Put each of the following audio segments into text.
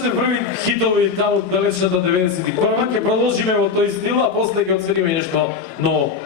нашите први хитови таму далечната 90-ти. Прва ќе продолжиме во тој стил, а после ќе оцениме нешто ново.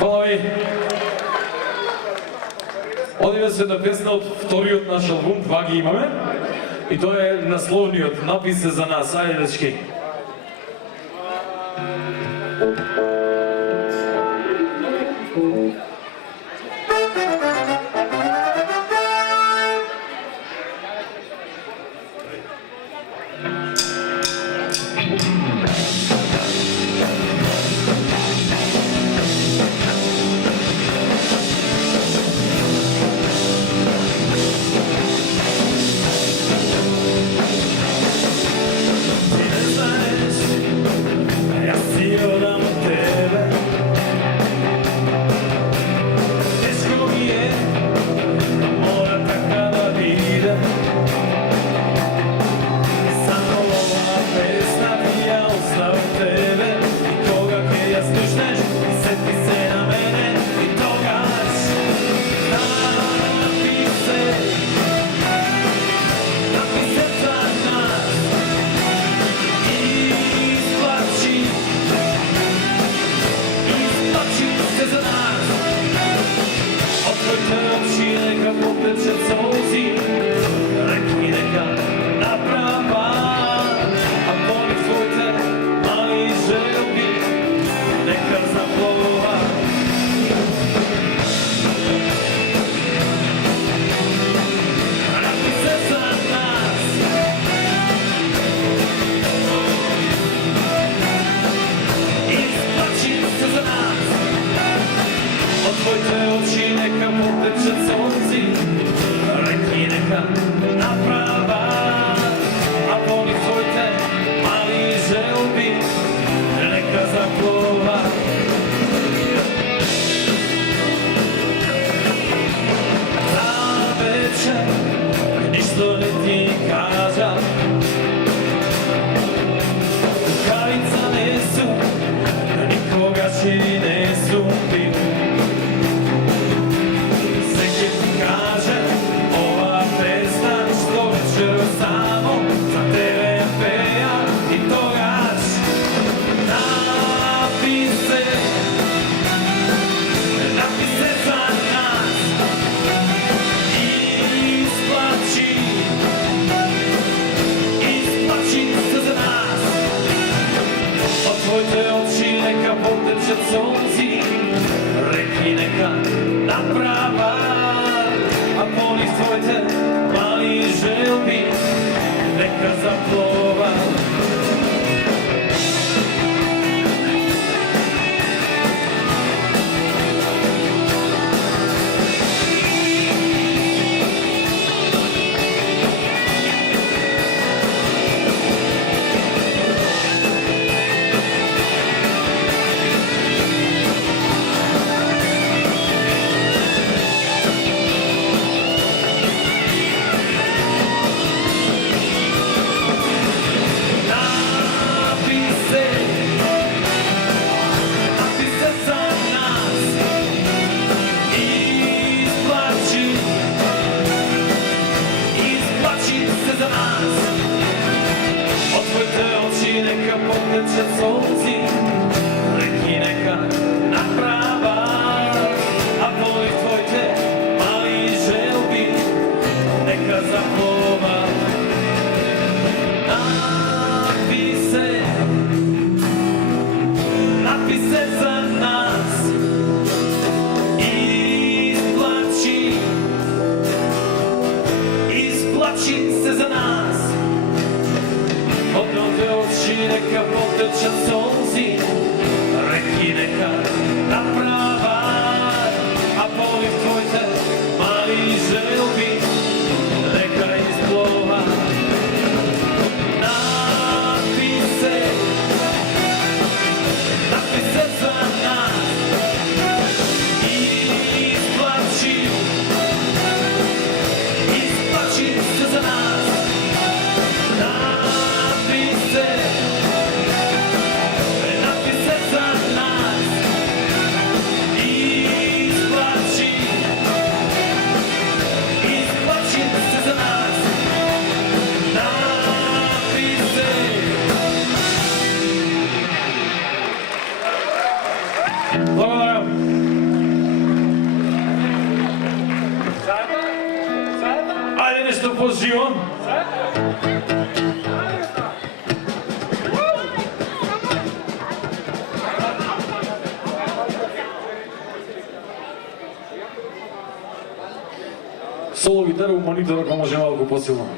Hvala ви. Одиме се една песна од вториот наш албум, два ги имаме. И тоа е насловниот, написе за нас. Ајде, дечки. живо. Соло гитара у монитора, ако може малко по-силно.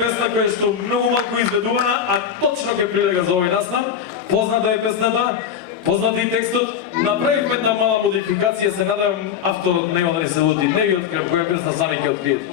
песна која што многу малку изведувана, а точно ќе прилега за овој настан. Позната е песната, познат и текстот. Направивме една мала модификација, се надевам авторот нема да ни се лути. Не ви откривам која песна, сами ќе откриете.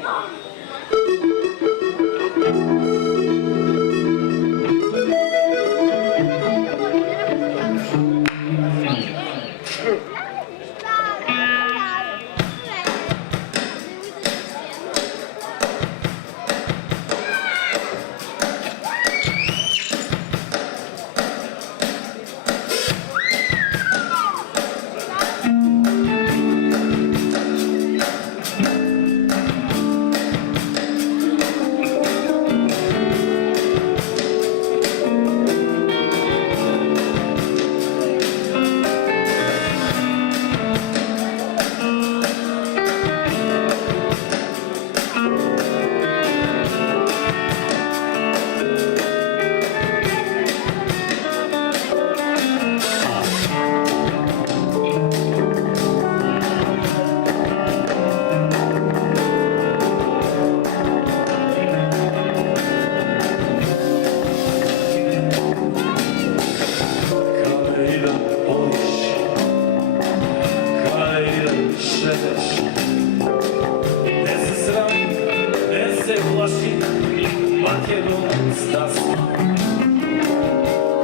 stas.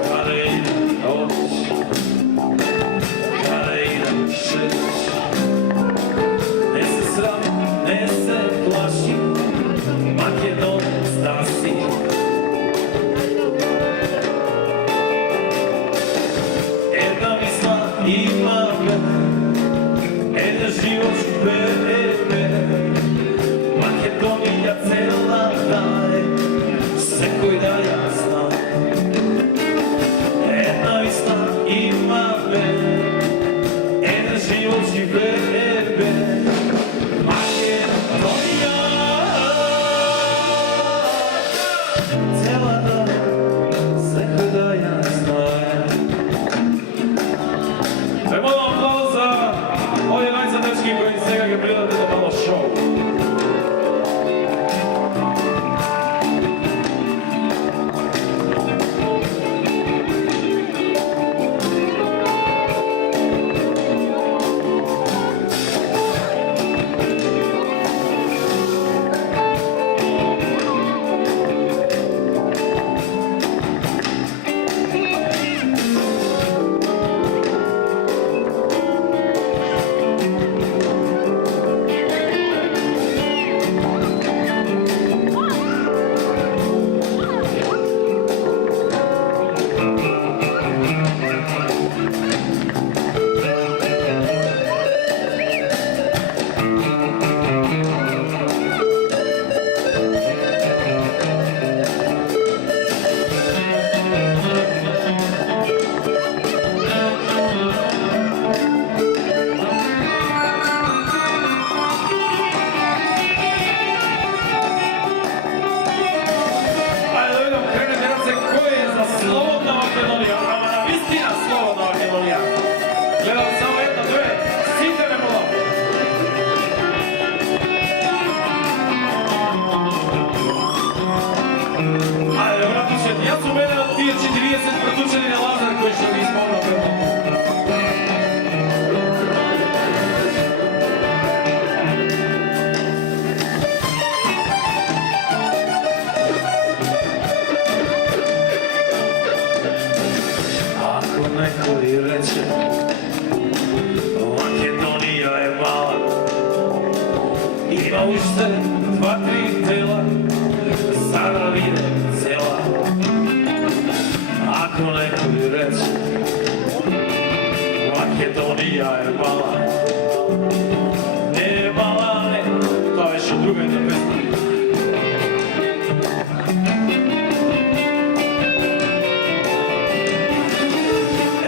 Kada idem otić, kada idem šeć, ne se sramim, ne se plašim, Makedonac da si. Jedna misla ima me, jedan život žive, Makedonija cela daje, sve koji da ja znam. Jedna misla ima me, jedan život žive, Makedonija cela daje, sve koji da ja znam. Malo aplauz za ove najzadečki koji svega ga pridate da malo show. Gledam samo jedna, dve, site me pola. Ajde, vratićete, ja su mene od tije 40 pretučeni na Lazar koji što mi ispomno prvo. Ako neko i reče, Makedonija je mala, ima ušte 2-3 tela, Saravina cela. Ako neko i reče, Makedonija je mala, ne mala, ne, to je još druga jedna pesma.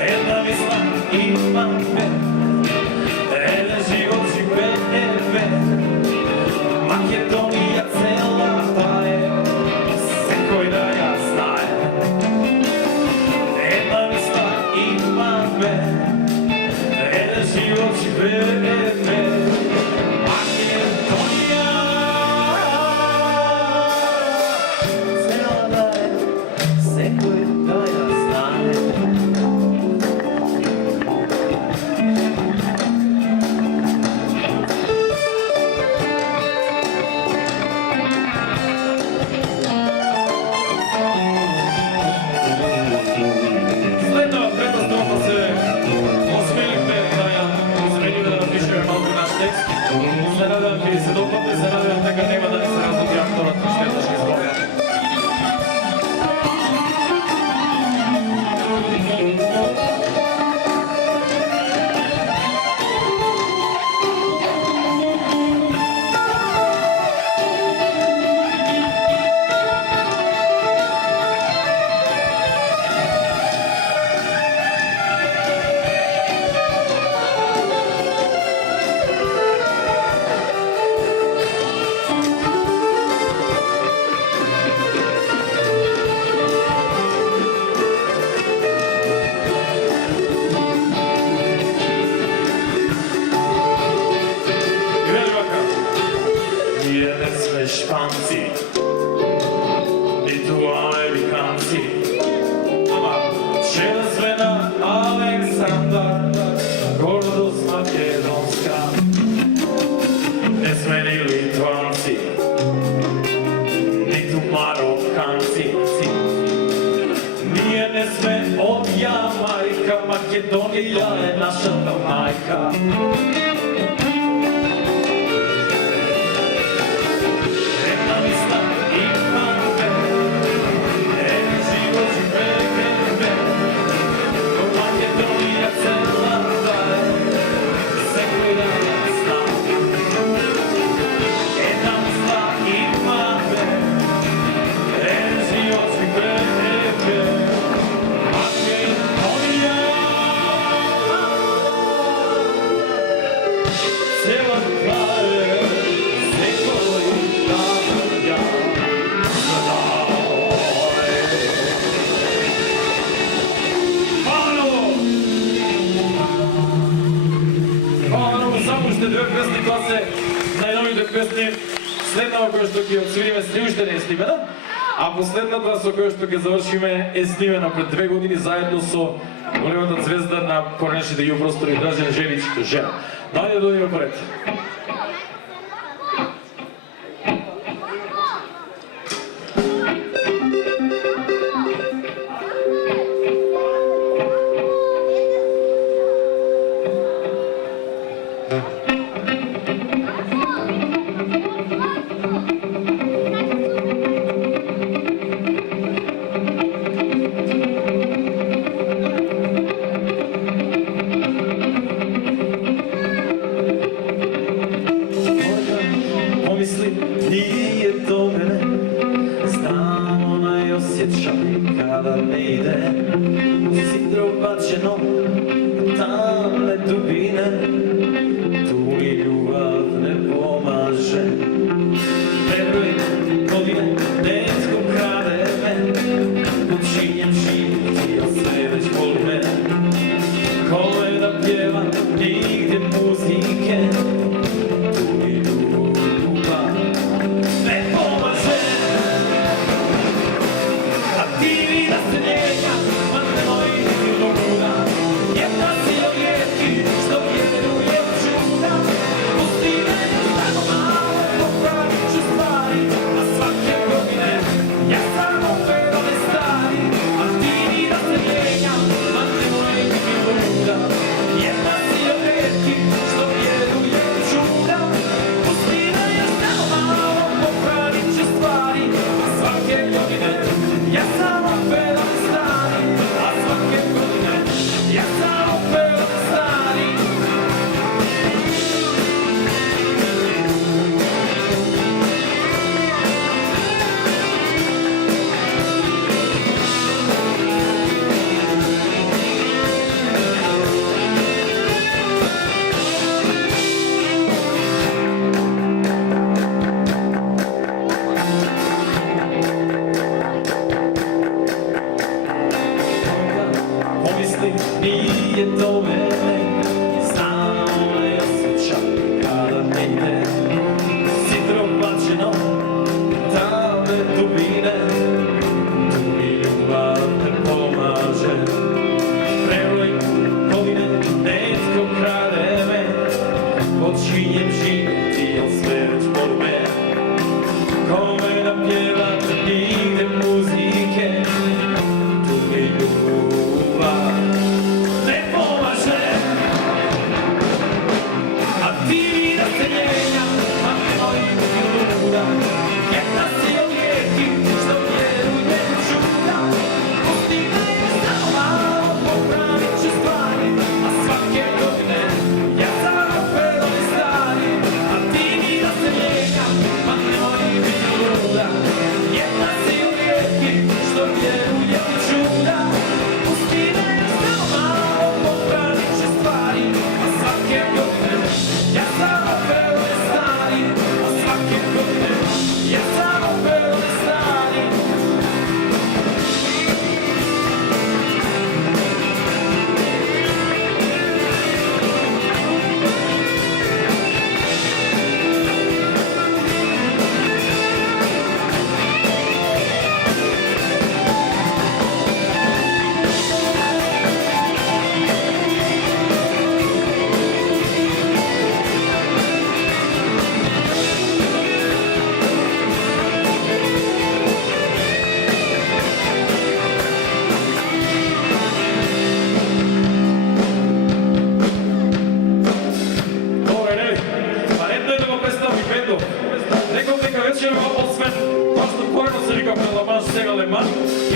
Jedna misla ima me, jedan život žive, Makedonija cela daje, sve koji da ja znajem. Jedna misla ima me, jedan život žive, Makedonija cela daje, sve koji da ja znajem. Следва предоставно се осмелихме да ја измениме да напишеме малку наш текст. Се надевам ќе ви се допадне, се надевам дека нема да ни се разлики авторот што е што изговора. Španci, i tu Amerikanci, čelestvena Aleksandar, gordost makedonska, ne smeni Litvanci, ni tu Marokanci, ќе ја е нашата мајка. Една мисла имаме, еден живот живееме, во Македонија целата е, секој ден знам. Една мисла имаме, еден живот живееме, Македонија. Целата е, секој ден ја знам. Паново, само уште две песни, тоа се најновите песни. Следната која што ќе отсвириме се уште не е снимена, а последната со која што ќе завршиме е снимена пред 2 години заедно со големата звезда на поранешните ју простори Дражан Желич Жена. Дајде да одиме поред.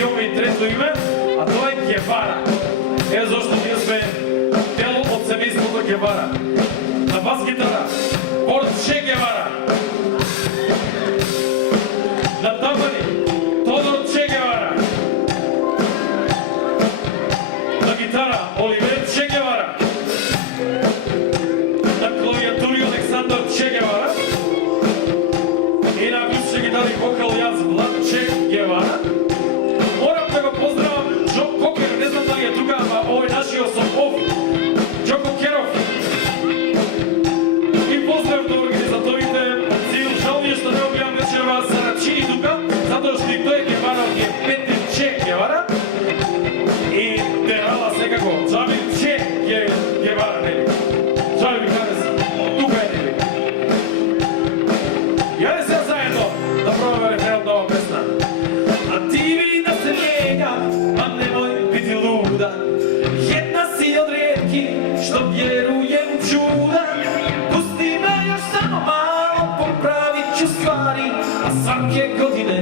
Имаме и трето име, а тоа е Гевара. Е зашто ние сме дел од семејството Гевара. На бас гитара, Че Гевара. На тамбани, Тодор Че Гевара. На гитара, Оливер Че Гевара. На клавиатури, Александър Че Гевара. И на акустична гитара и вокал јас, Влад Че Гевара. Морам да го поздравам Джо Кокер, не знам дали е тука, ама овој нашиот сопов, Джо Кокеров. И поздрав до организаторите, Цивил, жал ми е што не го гледам вечерва са рачини тука, затоа што и тој Гевара ги е Петри Че Гевара. И Дерала секако, Джамил Че Гевара, нели? Джамил ми хареса, тука е, нели? Јаде се заедно да пробаме реферат на ова песна. А ти ви да се njega, a nemoj biti luda. Jedna si od rijetki što vjeruje u čuda. Pusti me još samo malo, popravit ću stvari. A svake godine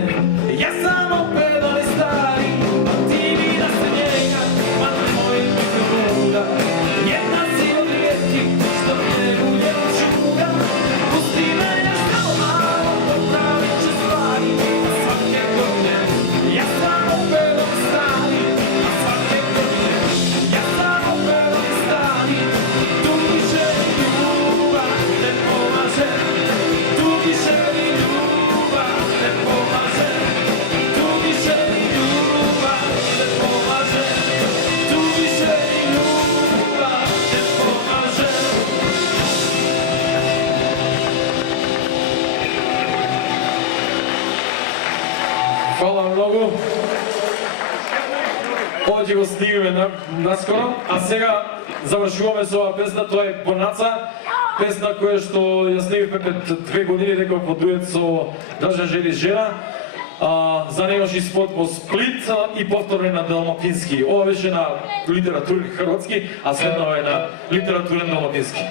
ja sam opet onaj stari. A ti vi da se njega, a nemoj biti luda. Jedna si od rijetki što vjeruje u čuda. Pusti me još samo malo, popravit ću stvari. A svake godine ja sam opet onaj stari. A svake godine ja sam opet onaj stari. Tu više ljubav ne pomaže. Tu više ljubav ne pomaže. Tu više ljubav ne pomaže. Tu više ljubav ne pomaže. Hvala mnogo. Ова ќе го снимиме наскоро, а сега завршуваме со оваа песна, тоа е Бонаца, песна која што ја снимивме пред 2 години, некој по дует со Дражан Жели Жена. Занимаш и спот во Сплит и повторно на далматински. Ова беше на литературен хрватски, а следно е на литературен далматински.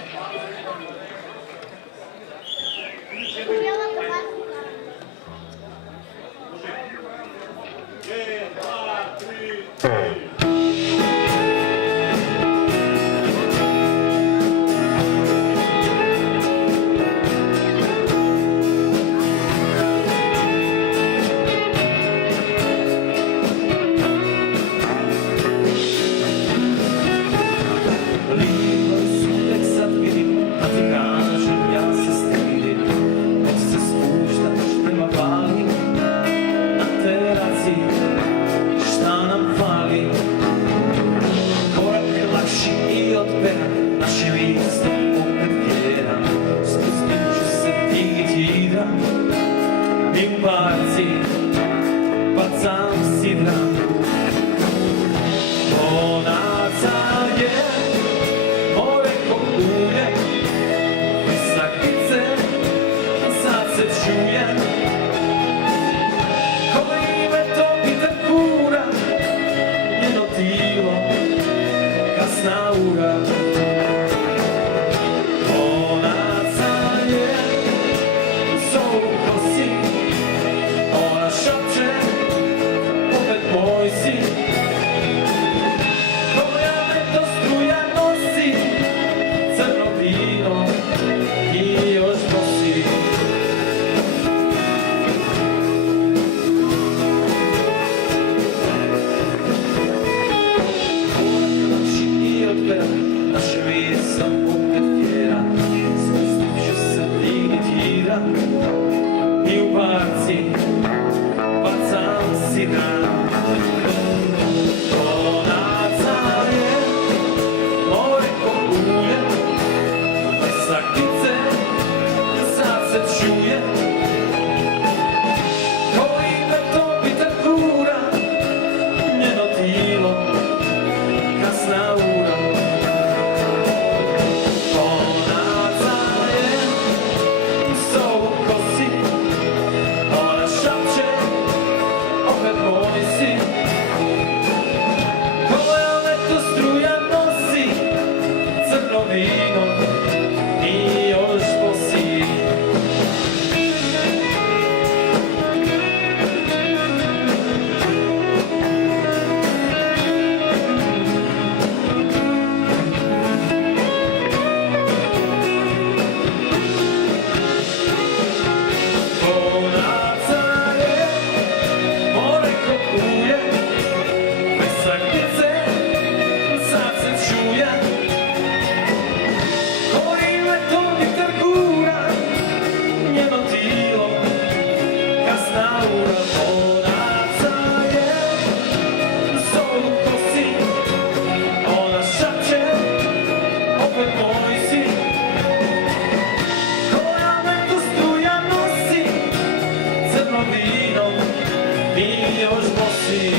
bili još bosi.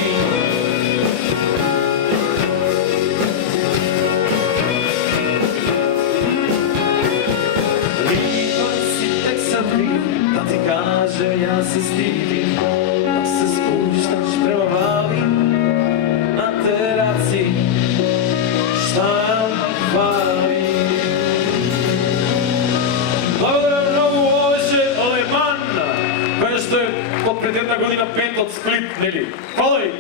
Likoj si tek sad kriv, da ti kažem ja se stidim, dok se spuštaš prema vali na teraci, šta nam fali? Благодарам многу, ovo беше Леман, која што е од пред една година пет од Сплит, нели? Фала ви!